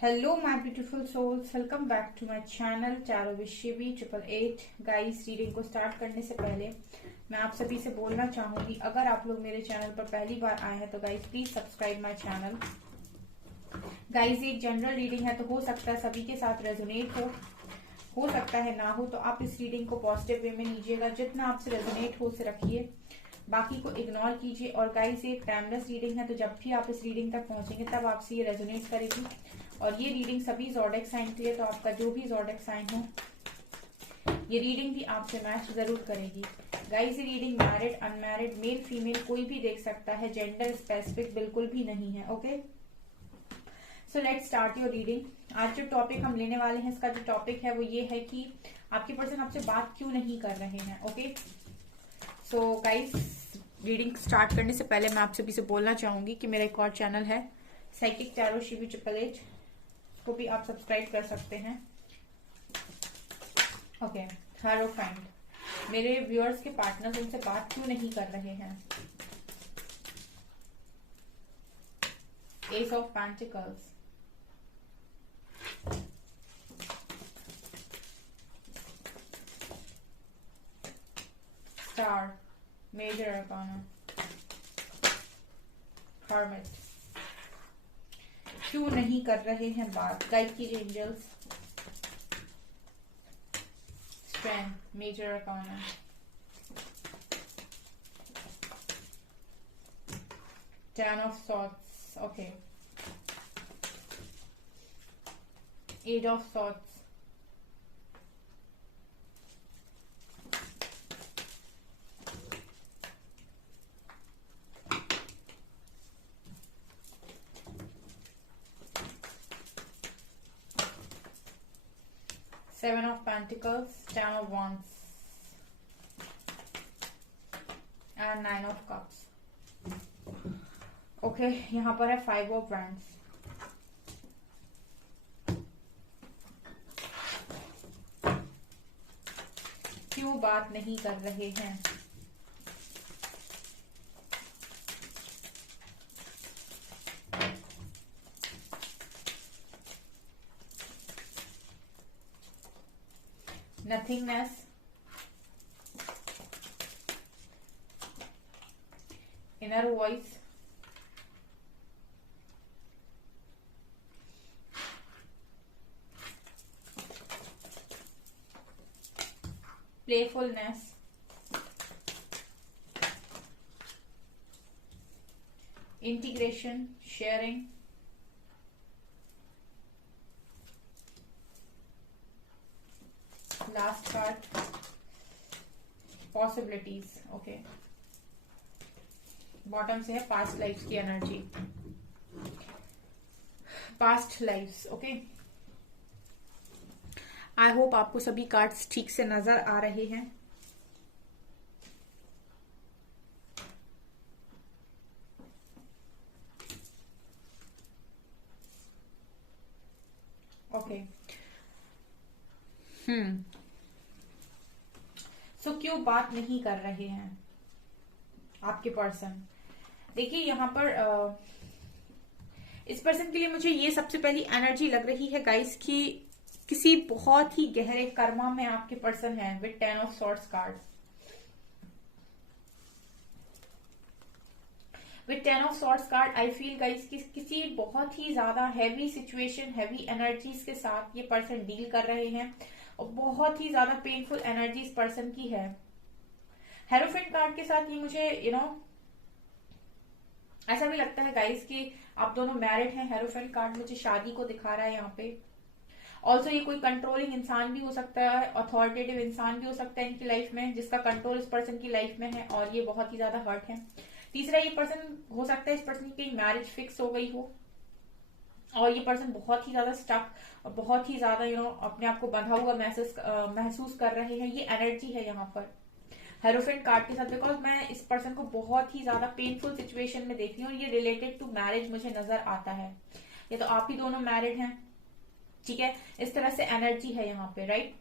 Hello my beautiful souls, welcome back to my channel चारों विश्य भी 888। गाइस, रीडिंग को स्टार्ट करने से पहले मैं आप सभी से बोलना चाहूंगी, अगर आप लोग मेरे चैनल पर पहली बार आए हैं तो guys please subscribe my channel. Guys, ये एक जनरल रीडिंग है तो हो सकता है सभी के साथ रेजोनेट हो सकता है ना हो, तो आप इस रीडिंग को पॉजिटिव वे में लीजिएगा। जितना आपसे रेजोनेट हो उसे रखिए, बाकी को इग्नोर कीजिए। और गाइस, ये टाइमलेस रीडिंग है तो जब भी आप इस रीडिंग तक पहुंचेंगे तब आपसे ये रेजोनेट करेगी। और ये रीडिंग सभी ज़ोडिएक साइन के लिए, तो आपका जो भी ज़ोडिएक साइन हो ये रीडिंग भी आपसे मैच जरूर करेगी। गाइस, ये reading married, unmarried, male female कोई भी देख सकता है, जेंडर स्पेसिफिक बिल्कुल भी नहीं है। Okay, so let's start your reading. आज जो टॉपिक हम लेने वाले हैं, इसका जो टॉपिक है वो ये है कि आपके पर्सन आपसे बात क्यों नहीं कर रहे हैं। Okay, so guys, reading start करने से पहले मैं आप सभी से बोलना चाहूंगी कि मेरा एक और चैनल है साइकिक टैरो शिवी 888, को भी आप सब्सक्राइब कर सकते हैं। ओके, हायरोफेंट, मेरे व्यूअर्स के पार्टनर्स उनसे बात क्यों नहीं कर रहे हैं। Ace of pentacles, star, major arcana, hermit, क्यों नहीं कर रहे हैं बात। गाइड कीजिए angels. Strength, major arcana, ten of swords, okay, eight of swords, Seven of Pentacles, Ten of Wands and Nine of Cups. Okay, यहाँ पर है Five of Wands. क्यों बात नहीं कर रहे हैं। Nothingness, inner voice, playfulness, integration, sharing, last part, possibilities. Okay, bottom से है पास्ट लाइफ्स की energy, past lifes. Okay, I hope आपको सभी कार्ड्स ठीक से नजर आ रहे हैं। ओके, सो क्यों बात नहीं कर रहे हैं आपके पर्सन। देखिए, यहाँ पर इस पर्सन के लिए मुझे ये सबसे पहली एनर्जी लग रही है गाइस कि किसी बहुत ही गहरे कर्मा में आपके पर्सन है with 10 of swords card. With 10 of swords card I feel guys कि किसी बहुत ही ज्यादा हैवी सिचुएशन, हैवी एनर्जीज के साथ ये पर्सन डील कर रहे हैं और बहुत ही ज्यादा पेनफुल एनर्जी इस पर्सन की है। हेरोफेंट कार्ड के साथ ये मुझे ऐसा भी लगता है गाइस कि आप दोनों मैरिड हैं। हेरोफेंट कार्ड मुझे शादी को दिखा रहा है यहाँ पे। ऑल्सो ये कोई कंट्रोलिंग इंसान भी हो सकता है, अथॉरिटेटिव इंसान भी हो सकता है इनकी लाइफ में, जिसका कंट्रोल इस पर्सन की लाइफ में है और ये बहुत ही ज्यादा हर्ट है। तीसरा, ये पर्सन हो सकता है इस पर्सन की मैरिज फिक्स हो गई हो और ये पर्सन बहुत ही ज्यादा स्टक और बहुत ही ज्यादा अपने आप को बंधा हुआ महसूस कर रहे हैं। ये एनर्जी है यहाँ पर हेरोफेंट कार्ड के साथ, बिकॉज मैं इस पर्सन को बहुत ही ज्यादा पेनफुल सिचुएशन में देख रही हूँ और ये रिलेटेड टू मैरिज मुझे नजर आता है। ये तो आप ही दोनों मैरिड हैं, ठीक है, इस तरह से एनर्जी है यहाँ पे, राइट।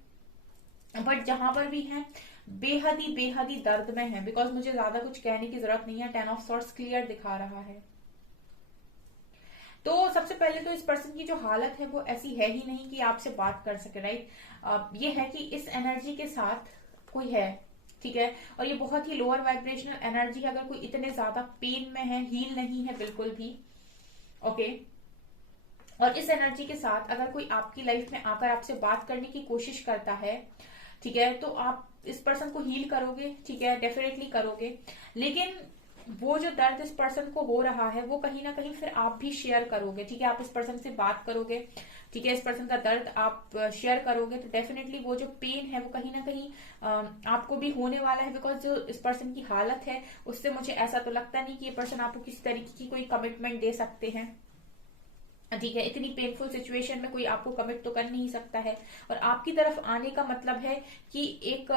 बट जहां पर भी है बेहद ही दर्द में है, बिकॉज मुझे ज्यादा कुछ कहने की जरूरत नहीं है। 10 ऑफ सॉर्ड्स क्लियर दिखा रहा है तो सबसे पहले तो इस पर्सन की जो हालत है वो ऐसी है ही नहीं कि आपसे बात कर सके, राइट। ये है कि इस एनर्जी के साथ कोई है, ठीक है, और ये बहुत ही लोअर वाइब्रेशनल एनर्जी है। अगर कोई इतने ज्यादा पेन में है, हील नहीं है बिल्कुल भी, ओके। और इस एनर्जी के साथ अगर कोई आपकी लाइफ में आकर आपसे बात करने की कोशिश करता है, ठीक है, तो आप इस पर्सन को हील करोगे, ठीक है, डेफिनेटली करोगे। लेकिन वो जो दर्द इस पर्सन को हो रहा है वो कहीं ना कहीं फिर आप भी शेयर करोगे, ठीक है, आप इस पर्सन से बात करोगे, ठीक है, इस पर्सन का दर्द आप शेयर करोगे, तो डेफिनेटली वो जो पेन है वो कहीं ना कहीं आपको भी होने वाला है। बिकॉज जो इस पर्सन की हालत है उससे मुझे ऐसा तो लगता नहीं कि ये पर्सन आपको किसी तरीके की कोई कमिटमेंट दे सकते हैं, ठीक है। इतनी पेनफुल सिचुएशन में कोई आपको कमिट तो कर नहीं सकता है। और आपकी तरफ आने का मतलब है कि एक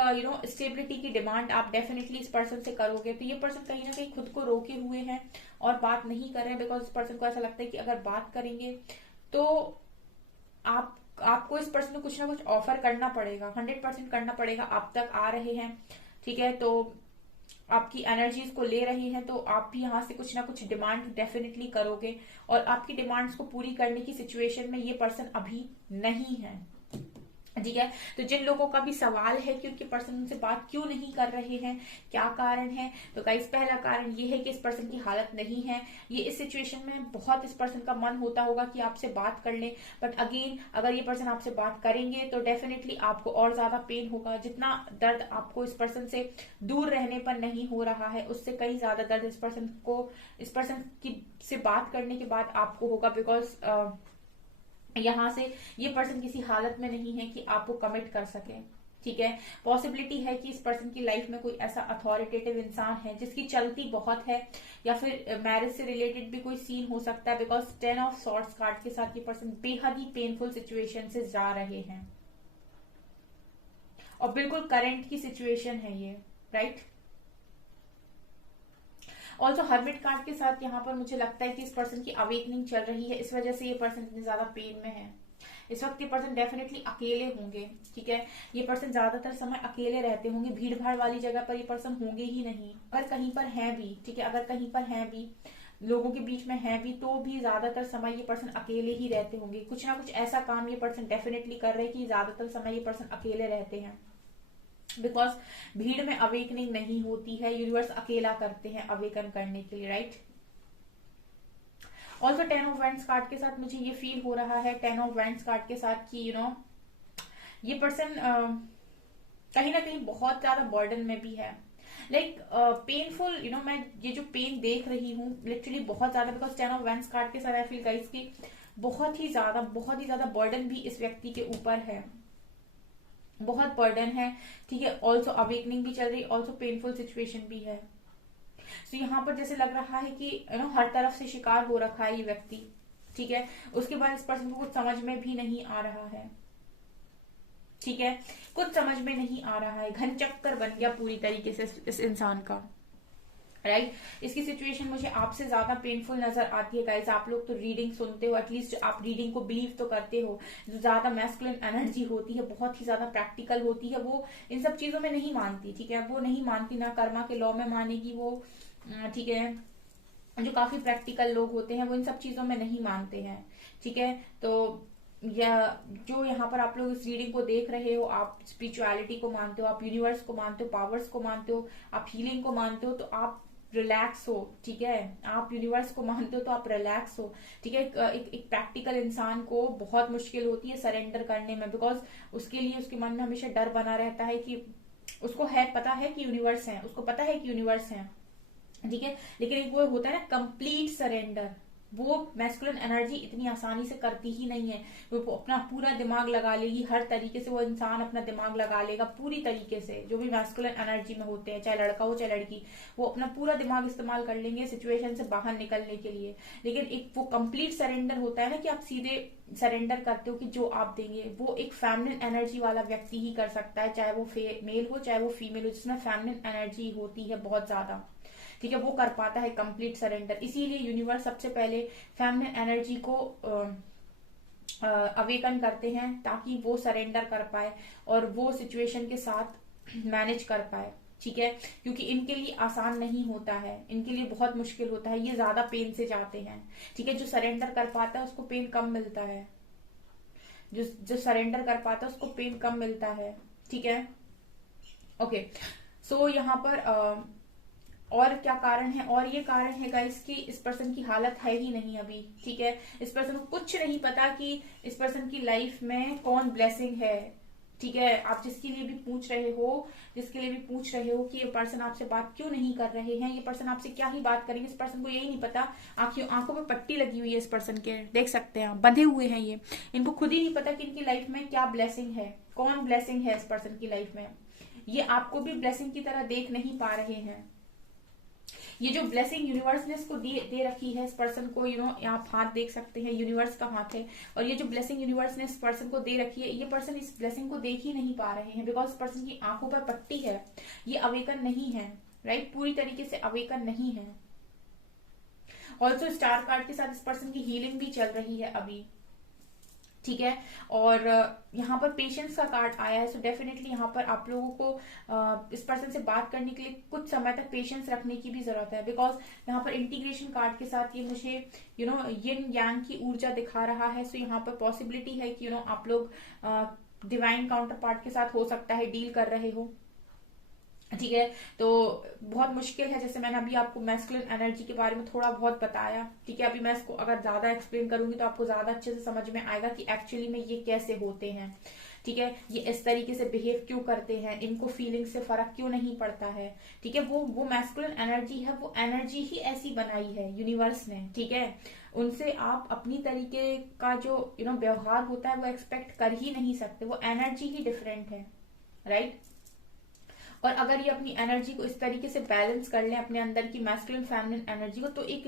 स्टेबिलिटी की डिमांड आप डेफिनेटली इस पर्सन से करोगे। तो ये पर्सन कहीं ना कहीं खुद को रोके हुए हैं और बात नहीं कर रहे हैं, बिकॉज इस पर्सन को ऐसा लगता है कि अगर बात करेंगे तो आपको इस पर्सन को कुछ ना कुछ ऑफर करना पड़ेगा, 100% करना पड़ेगा। आप तक आ रहे हैं, ठीक है, तो आपकी एनर्जीज को ले रही हैं, तो आप भी यहाँ से कुछ ना कुछ डिमांड डेफिनेटली करोगे। और आपकी डिमांड्स को पूरी करने की सिचुएशन में ये पर्सन अभी नहीं है, ठीक है। तो जिन लोगों का भी सवाल है कि उनके पर्सन उनसे बात क्यों नहीं कर रहे हैं, क्या कारण है, तो गाइस पहला कारण ये है कि इस पर्सन की हालत नहीं है। ये इस सिचुएशन में बहुत इस पर्सन का मन होता होगा कि आपसे बात कर ले, बट अगेन अगर ये पर्सन आपसे बात करेंगे तो डेफिनेटली आपको और ज्यादा पेन होगा। जितना दर्द आपको इस पर्सन से दूर रहने पर नहीं हो रहा है उससे कई ज्यादा दर्द इस पर्सन की से बात करने के बाद आपको होगा। बिकॉज यहां से ये पर्सन किसी हालत में नहीं है कि आपको कमिट कर सके, ठीक है। पॉसिबिलिटी है कि इस पर्सन की लाइफ में कोई ऐसा अथॉरिटेटिव इंसान है जिसकी चलती बहुत है, या फिर मैरिज से रिलेटेड भी कोई सीन हो सकता है। बिकॉज 10 ऑफ सॉर्ड्स कार्ड के साथ ये पर्सन बेहद ही पेनफुल सिचुएशन से जा रहे हैं और बिल्कुल करंट की सिचुएशन है ये, राइट। ऑल्सो हर्मिट कार्ड के साथ यहाँ पर मुझे लगता है कि इस पर्सन की अवेकनिंग चल रही है, इस वजह से ये पर्सन इतने ज्यादा पेन में है। इस वक्त ये पर्सन डेफिनेटली अकेले होंगे, ठीक है। ये पर्सन ज्यादातर समय अकेले रहते होंगे, भीड़ भाड़ वाली जगह पर ये पर्सन होंगे ही नहीं। अगर कहीं पर हैं भी, ठीक है, अगर कहीं पर हैं भी, लोगों के बीच में है भी, तो भी ज्यादातर समय ये पर्सन अकेले ही रहते होंगे। कुछ ना कुछ ऐसा काम ये पर्सन डेफिनेटली कर रहे हैं कि ज्यादातर समय ये पर्सन अकेले रहते हैं। बिकॉज भीड़ में अवेकनिंग नहीं होती है, यूनिवर्स अकेला करते हैं अवेकन करने के लिए, right. Also 10 of wands card के साथ मुझे ये फील हो रहा है, 10 ऑफ वैंड्स कार्ड के साथ कि ये पर्सन कहीं ना कहीं बहुत ज्यादा बर्डन में भी है, लाइक पेनफुल, मैं ये जो पेन देख रही हूँ लिटरली बहुत ज्यादा। बिकॉज 10 ऑफ वैंड्स कार्ड के साथ आई फील गाइस की बहुत ही ज्यादा बर्डन भी इस व्यक्ति के ऊपर है, बहुत बर्डन है, ठीक है। ऑल्सो अवेकनिंग भी चल रही, ऑल्सो पेनफुल सिचुएशन भी है। तो यहाँ पर जैसे लग रहा है कि हर तरफ से शिकार हो रखा है ये व्यक्ति, ठीक है। उसके बाद इस पर्सन को कुछ समझ में भी नहीं आ रहा है, ठीक है, कुछ समझ में नहीं आ रहा है, घन चक्कर बन गया पूरी तरीके से इस इंसान का, राइट। इसकी सिचुएशन मुझे आपसे ज्यादा पेनफुल नजर आती है गाइस। आप लोग तो रीडिंग सुनते हो, एटलीस्ट आप रीडिंग को बिलीव तो करते हो। जो ज्यादा मैस्कुलिन एनर्जी होती है, बहुत ही ज्यादा प्रैक्टिकल होती है, वो इन सब चीजों में नहीं मानती, ठीक है, वो नहीं मानती, ना कर्मा के लॉ में मानेगी वो, ठीक है। जो काफी प्रैक्टिकल लोग होते हैं वो इन सब चीजों में नहीं मानते हैं, ठीक है। तो या जो यहाँ पर आप लोग इस रीडिंग को देख रहे हो, आप स्पिरिचुअलिटी को मानते हो, आप यूनिवर्स को मानते हो, पावर्स को मानते हो, आप हीलिंग को मानते हो, तो आप रिलैक्स हो, ठीक है। आप यूनिवर्स को मानते हो तो आप रिलैक्स हो, ठीक है। एक प्रैक्टिकल इंसान को बहुत मुश्किल होती है सरेंडर करने में, बिकॉज उसके लिए उसके मन में हमेशा डर बना रहता है कि उसको पता है कि यूनिवर्स है, उसको पता है कि यूनिवर्स है, ठीक है। लेकिन एक वो होता है ना कंप्लीट सरेंडर, वो मैस्कुलिन एनर्जी इतनी आसानी से करती ही नहीं है। वो अपना पूरा दिमाग लगा लेगी, हर तरीके से वो इंसान अपना दिमाग लगा लेगा पूरी तरीके से। जो भी मैस्कुलिन एनर्जी में होते हैं, चाहे लड़का हो चाहे लड़की, वो अपना पूरा दिमाग इस्तेमाल कर लेंगे सिचुएशन से बाहर निकलने के लिए। लेकिन एक वो कंप्लीट सरेंडर होता है ना, कि आप सीधे सरेंडर करते हो कि जो आप देंगे, वो एक फेमिनिन एनर्जी वाला व्यक्ति ही कर सकता है, चाहे वो मेल हो चाहे वो फीमेल हो, जिसमें फेमिनिन एनर्जी होती है बहुत ज्यादा, ठीक है, वो कर पाता है कंप्लीट सरेंडर। इसीलिए यूनिवर्स सबसे पहले फेमिनिन एनर्जी को अवेकन करते हैं ताकि वो सरेंडर कर पाए और वो सिचुएशन के साथ मैनेज कर पाए, ठीक है, क्योंकि इनके लिए आसान नहीं होता है, इनके लिए बहुत मुश्किल होता है, ये ज्यादा पेन से जाते हैं। ठीक है, जो सरेंडर कर पाता है उसको पेन कम मिलता है, जो जो सरेंडर कर पाता है उसको पेन कम मिलता है। ठीक है, ओके। सो यहाँ पर और क्या कारण है, और ये कारण है गाइस कि इस पर्सन की हालत है ही नहीं अभी। ठीक है, इस पर्सन को कुछ नहीं पता कि इस पर्सन की लाइफ में कौन ब्लेसिंग है। ठीक है, आप जिसके लिए भी पूछ रहे हो, जिसके लिए भी पूछ रहे हो कि ये पर्सन आपसे बात क्यों नहीं कर रहे हैं, ये पर्सन आपसे क्या ही बात करेंगे, इस पर्सन को यही नहीं पता। आंखों पे पट्टी लगी हुई है इस पर्सन के, देख सकते हैं आप, बंधे हुए हैं ये। इनको खुद ही नहीं पता कि इनकी लाइफ में क्या ब्लेसिंग है, कौन ब्लेसिंग है इस पर्सन की लाइफ में। ये आपको भी ब्लेसिंग की तरह देख नहीं पा रहे हैं। ये जो ब्लेसिंग यूनिवर्स ने इसको दे रखी है इस पर्सन को, आप हाथ देख सकते हैं, यूनिवर्स का हाथ है। और ये जो ब्लेसिंग यूनिवर्स ने इस पर्सन को दे रखी है, ये पर्सन इस ब्लेसिंग को देख ही नहीं पा रहे हैं, बिकॉज इस पर्सन की आंखों पर पट्टी है। ये अवेकन नहीं है, राइट, पूरी तरीके से अवेकन नहीं है। ऑल्सो स्टार कार्ड के साथ इस पर्सन की हीलिंग भी चल रही है अभी। ठीक है, और यहाँ पर पेशेंस का कार्ड आया है। सो डेफिनेटली यहाँ पर आप लोगों को इस पर्सन से बात करने के लिए कुछ समय तक पेशेंस रखने की भी जरूरत है, बिकॉज यहाँ पर इंटीग्रेशन कार्ड के साथ ये मुझे यिन यांग की ऊर्जा दिखा रहा है। सो यहाँ पर पॉसिबिलिटी है कि आप लोग डिवाइन काउंटर पार्ट के साथ हो सकता है डील कर रहे हो। ठीक है, तो बहुत मुश्किल है, जैसे मैंने अभी आपको मैस्कुलिन एनर्जी के बारे में थोड़ा बहुत बताया। ठीक है, अभी मैं इसको अगर ज्यादा एक्सप्लेन करूंगी तो आपको ज्यादा अच्छे से समझ में आएगा कि एक्चुअली में ये कैसे होते हैं। ठीक है, ये इस तरीके से बिहेव क्यों करते हैं, इनको फीलिंग से फर्क क्यों नहीं पड़ता है। ठीक है, वो मैस्कुलिन एनर्जी है, वो एनर्जी ही ऐसी बनाई है यूनिवर्स ने। ठीक है, उनसे आप अपनी तरीके का जो व्यवहार होता है वो एक्सपेक्ट कर ही नहीं सकते, वो एनर्जी ही डिफरेंट है, राइट। और अगर ये अपनी एनर्जी को इस तरीके से बैलेंस कर लें, अपने अंदर की मैस्कुलिन फेमिनिन एनर्जी को, तो एक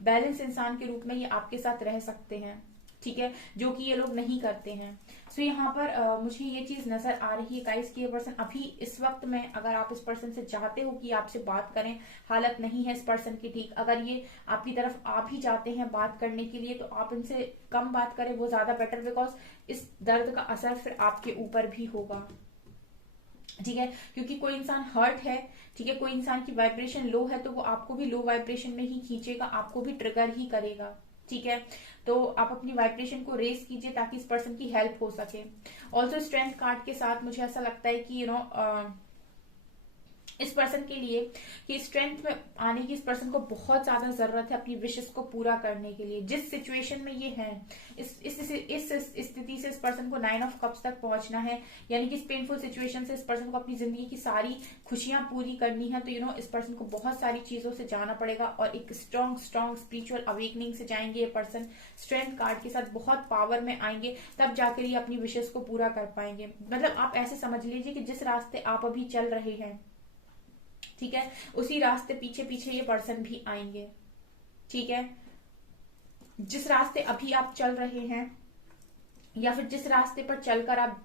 बैलेंस इंसान के रूप में ये आपके साथ रह सकते हैं। ठीक है, जो कि ये लोग नहीं करते हैं। सो यहाँ पर मुझे ये चीज नजर आ रही है गाइस कि ये पर्सन अभी इस वक्त में, अगर आप इस पर्सन से चाहते हो कि आपसे बात करें, हालत नहीं है इस पर्सन की ठीक, अगर ये आपकी तरफ आ भी जाते हैं बात करने के लिए, तो आप इनसे कम बात करें, वो ज्यादा बेटर, बिकॉज इस दर्द का असर फिर आपके ऊपर भी होगा। ठीक है, क्योंकि कोई इंसान हर्ट है, ठीक है, कोई इंसान की वाइब्रेशन लो है, तो वो आपको भी लो वाइब्रेशन में ही खींचेगा, आपको भी ट्रिगर ही करेगा। ठीक है, तो आप अपनी वाइब्रेशन को रेस कीजिए ताकि इस पर्सन की हेल्प हो सके। ऑल्सो स्ट्रेंथ कार्ड के साथ मुझे ऐसा लगता है कि इस पर्सन के लिए कि स्ट्रेंथ में आने की इस पर्सन को बहुत ज्यादा जरूरत है अपनी विशेष को पूरा करने के लिए। जिस सिचुएशन में ये है, इस स्थिति से इस पर्सन को 9 ऑफ कप्स तक पहुंचना है, यानी कि इस पेनफुल सिचुएशन से इस पर्सन को अपनी जिंदगी की सारी खुशियां पूरी करनी है। तो इस पर्सन को बहुत सारी चीजों से जाना पड़ेगा और एक स्ट्रॉन्ग स्पिरिचुअल अवेकनिंग से जाएंगे ये पर्सन। स्ट्रेंथ कार्ड के साथ बहुत पावर में आएंगे, तब जाकर ये अपनी विशेष को पूरा कर पाएंगे। मतलब आप ऐसे समझ लीजिए कि जिस रास्ते आप अभी चल रहे हैं, ठीक है, उसी रास्ते पीछे पीछे ये पर्सन भी आएंगे। ठीक है, जिस रास्ते अभी आप चल रहे हैं, या फिर जिस रास्ते पर चलकर आप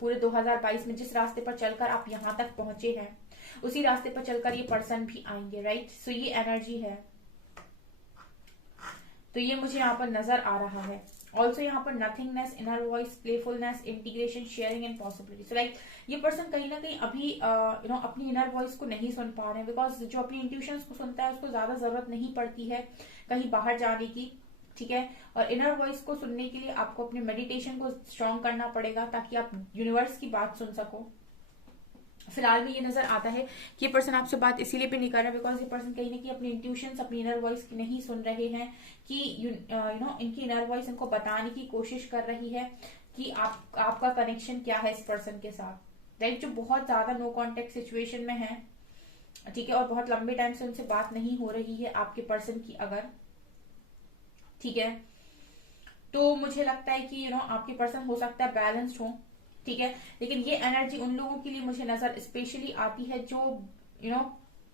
पूरे 2022 में जिस रास्ते पर चलकर आप यहां तक पहुंचे हैं, उसी रास्ते पर चलकर ये पर्सन भी आएंगे, राइट। सो ये एनर्जी है, तो ये मुझे यहाँ पर नजर आ रहा है। ऑल्सो यहाँ पर nothingness, inner voice, playfulness, integration, sharing and possibility. So like ये पर्सन कहीं ना कहीं अभी अपनी इनर वॉइस को नहीं सुन पा रहे हैं, बिकॉज जो अपनी इंट्यूशन को सुनता है उसको ज्यादा जरूरत नहीं पड़ती है कहीं बाहर जाने की। ठीक है, और इनर वॉइस को सुनने के लिए आपको अपने मेडिटेशन को स्ट्रॉन्ग करना पड़ेगा ताकि आप यूनिवर्स की बात सुन सको। फिलहाल में ये नजर आता है कि ये पर्सन आपसे बात इसीलिए भी नहीं कर रहा बिकॉज ये पर्सन कहीं ना कहीं अपनी इंट्यूशंस, अपनी इनर वॉइस की नहीं सुन रहे हैं कि इनकी इनर वॉइस इनको बताने की कोशिश कर रही है कि आपका कनेक्शन क्या है इस पर्सन के साथ, राइट। जो बहुत ज्यादा नो कॉन्टेक्ट सिचुएशन में है, ठीक है, और बहुत लंबे टाइम से उनसे बात नहीं हो रही है आपके पर्सन की अगर, ठीक है, तो मुझे लगता है कि आपके पर्सन हो सकता है बैलेंस्ड हो। ठीक है, लेकिन ये एनर्जी उन लोगों के लिए मुझे नजर स्पेशली आती है जो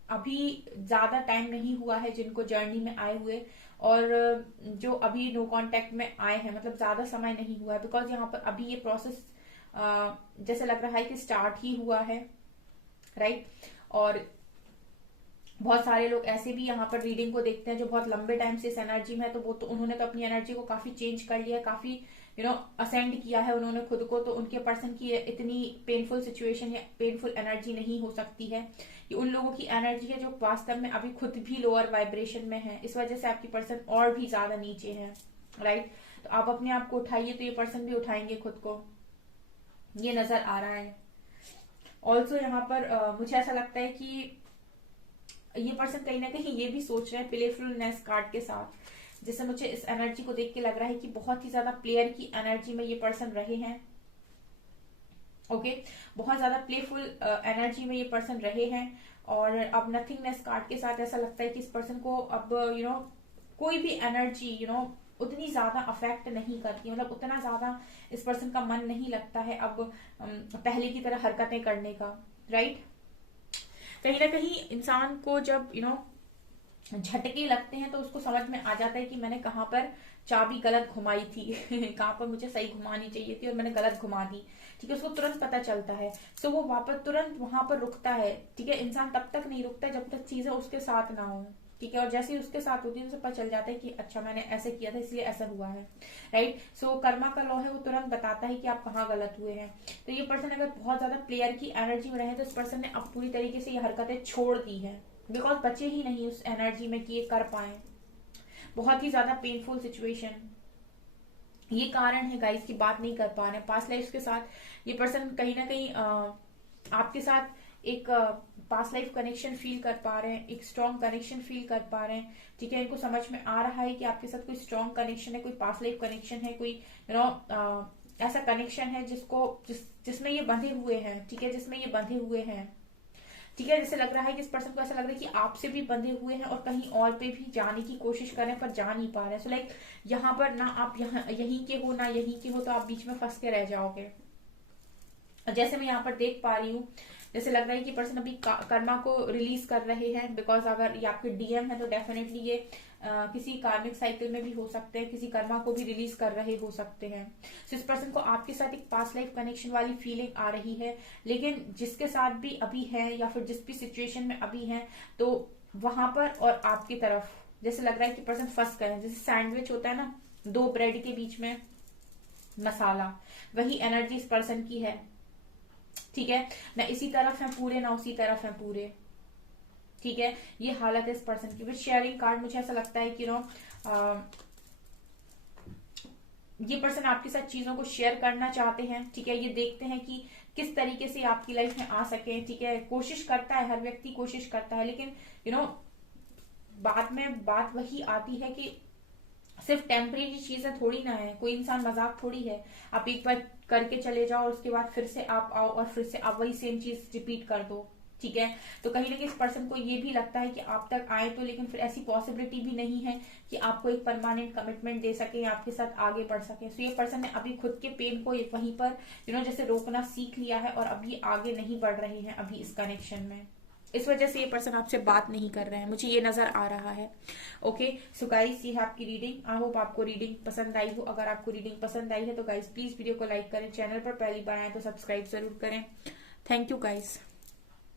अभी ज्यादा टाइम नहीं हुआ है, जिनको जर्नी में आए हुए, और जो अभी नो कांटेक्ट में आए हैं, मतलब ज्यादा समय नहीं हुआ है, बिकॉज यहाँ पर अभी ये प्रोसेस जैसे लग रहा है कि स्टार्ट ही हुआ है, राइट। और बहुत सारे लोग ऐसे भी यहाँ पर रीडिंग को देखते हैं जो बहुत लंबे टाइम से इस एनर्जी में है, तो वो तो उन्होंने तो अपनी एनर्जी को काफी चेंज कर लिया है, काफी असेंड किया है उन्होंने खुद को, तो उनके पर्सन की इतनी पेनफुल सिचुएशन या पेनफुल एनर्जी नहीं हो सकती है। ये उन लोगों की एनर्जी है जो वास्तव में अभी खुद भी लोअर वाइब्रेशन में है, इस वजह से आपकी पर्सन और भी ज्यादा नीचे है, राइट। तो आप अपने आप को उठाइए तो ये पर्सन भी उठाएंगे खुद को, ये नजर आ रहा है। ऑल्सो यहाँ पर मुझे ऐसा लगता है कि ये पर्सन कहीं ना कहीं ये भी सोच रहे हैं प्लेफुलनेस कार्ड के साथ, जैसे मुझे इस एनर्जी को देख के लग रहा है कि बहुत ही ज्यादा प्लेयर की एनर्जी में ये पर्सन रहे हैं। ओके, बहुत ज्यादा प्लेफुल एनर्जी में ये पर्सन रहे हैं, और अब नथिंगनेस कार्ड के साथ ऐसा लगता है कि इस पर्सन को अब कोई भी एनर्जी उतनी ज्यादा अफेक्ट नहीं करती, मतलब उतना ज्यादा इस पर्सन का मन नहीं लगता है अब पहले की तरह हरकतें करने का, राइट। कहीं ना कहीं इंसान को जब झटके लगते हैं तो उसको समझ में आ जाता है कि मैंने कहाँ पर चाबी गलत घुमाई थी कहाँ पर मुझे सही घुमानी चाहिए थी और मैंने गलत घुमा दी, ठीक है, उसको तुरंत पता चलता है। सो वो वापस तुरंत वहां पर रुकता है, ठीक है। इंसान तब तक नहीं रुकता जब तक चीजें उसके साथ ना हो, ठीक है, और जैसे ही उसके साथ होती है उसे पता चल जाता है कि अच्छा मैंने ऐसे किया था इसलिए ऐसा हुआ है, राइट। सो कर्मा का लॉ है, वो तुरंत बताता है कि आप कहाँ गलत हुए हैं। तो ये पर्सन अगर बहुत ज्यादा प्लेयर की एनर्जी में रहे तो इस पर्सन ने अब पूरी तरीके से ये हरकतें छोड़ दी है, बिकॉज बचे ही नहीं उस एनर्जी में कि ये कर पाए। बहुत ही ज्यादा पेनफुल सिचुएशन, ये कारण है गाइस की बात नहीं कर पा रहे। पास्ट लाइफ के साथ ये पर्सन कहीं ना कहीं आपके साथ एक पास्ट लाइफ कनेक्शन फील कर पा रहे हैं, एक स्ट्रॉन्ग कनेक्शन फील कर पा रहे हैं, ठीक है। इनको समझ में आ रहा है कि आपके साथ कोई स्ट्रॉन्ग कनेक्शन है, कोई पास्ट लाइफ कनेक्शन है, कोई ऐसा कनेक्शन है जिसमें ये बंधे हुए हैं, ठीक है, जिसमें ये बंधे हुए हैं, ठीक है। जैसे लग रहा है कि इस पर्सन को ऐसा लग रहा है कि आपसे भी बंधे हुए हैं और कहीं और पे भी जाने की कोशिश कर रहे हैं पर जा नहीं पा रहे हैं। सो लाइक यहाँ पर ना आप यहीं के हो ना यहीं के हो, तो आप बीच में फंस के रह जाओगे। जैसे मैं यहाँ पर देख पा रही हूँ, जैसे लग रहा है कि पर्सन अभी कर्मा को रिलीज कर रहे हैं, बिकॉज अगर ये आपके डीएम है तो डेफिनेटली ये किसी कार्मिक साइकिल में भी हो सकते हैं, किसी कर्मा को भी रिलीज कर रहे हो सकते हैं। तो इस पर्सन को आपके साथ एक पास्ट लाइफ कनेक्शन वाली फीलिंग आ रही है, लेकिन जिसके साथ भी अभी है या फिर जिस भी सिचुएशन में अभी है, तो वहां पर और आपकी तरफ जैसे लग रहा है कि पर्सन फंस गए हैं। जैसे सैंडविच होता है ना, दो ब्रेड के बीच में मसाला, वही एनर्जी इस पर्सन की है, ठीक है। ना इसी तरफ है पूरे ना उसी तरफ है पूरे, ठीक है। ये हालत है इस पर्सन की। विद शेयरिंग कार्ड मुझे ऐसा लगता है कि ये पर्सन आपके साथ चीजों को शेयर करना चाहते हैं, ठीक है। ये देखते हैं कि किस तरीके से आपकी लाइफ में आ सके, ठीक है। कोशिश करता है, हर व्यक्ति कोशिश करता है, लेकिन बाद में बात वही आती है कि सिर्फ टेम्परेरी चीजें थोड़ी ना है, कोई इंसान मजाक थोड़ी है। आप एक बार करके चले जाओ और उसके बाद फिर से आप आओ और फिर से आप वही सेम चीज रिपीट कर दो, ठीक है। तो कहीं ना कहीं इस पर्सन को ये भी लगता है कि आप तक आए तो, लेकिन फिर ऐसी पॉसिबिलिटी भी नहीं है कि आपको एक परमानेंट कमिटमेंट दे सके, आपके साथ आगे बढ़ सके। सो ये पर्सन ने अभी खुद के पेन को वहीं पर जैसे रोकना सीख लिया है और अभी आगे नहीं बढ़ रहे हैं अभी इस कनेक्शन में। इस वजह से ये पर्सन आपसे बात नहीं कर रहे हैं, मुझे ये नजर आ रहा है। ओके, सो गाइस ये है आपकी रीडिंग। आई होप आपको रीडिंग पसंद आई हो। अगर आपको रीडिंग पसंद आई है तो गाइस प्लीज वीडियो को लाइक करें, चैनल पर पहली बार आए तो सब्सक्राइब जरूर करें। Thank you guys.